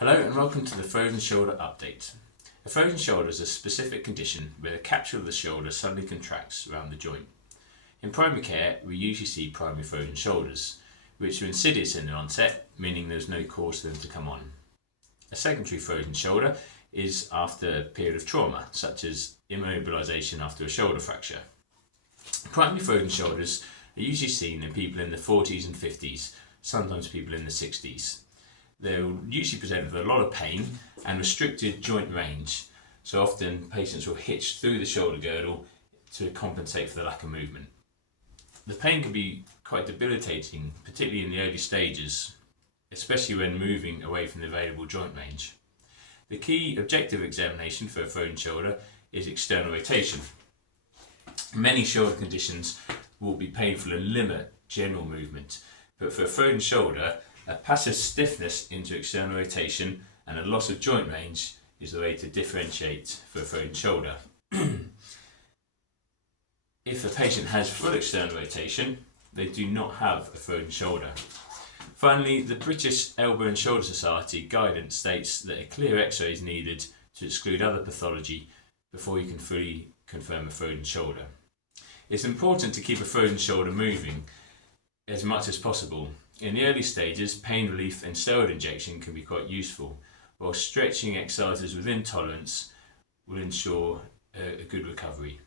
Hello and welcome to the frozen shoulder update. A frozen shoulder is a specific condition where the capsule of the shoulder suddenly contracts around the joint. In primary care, we usually see primary frozen shoulders, which are insidious in their onset, meaning there's no cause for them to come on. A secondary frozen shoulder is after a period of trauma, such as immobilization after a shoulder fracture. Primary frozen shoulders are usually seen in people in the 40s and 50s, sometimes people in the 60s. They'll usually present with a lot of pain and restricted joint range, so often patients will hitch through the shoulder girdle to compensate for the lack of movement. The pain can be quite debilitating, particularly in the early stages, especially when moving away from the available joint range. The key objective examination for a frozen shoulder is external rotation. Many shoulder conditions will be painful and limit general movement, but for a frozen shoulder, a passive stiffness into external rotation and a loss of joint range is the way to differentiate for a frozen shoulder. If a patient has full external rotation, they do not have a frozen shoulder. Finally, the British Elbow and Shoulder Society guidance states that a clear X-ray is needed to exclude other pathology before you can fully confirm a frozen shoulder. It's important to keep a frozen shoulder moving as much as possible. In the early stages, pain relief and steroid injection can be quite useful, while stretching exercises within tolerance will ensure a good recovery.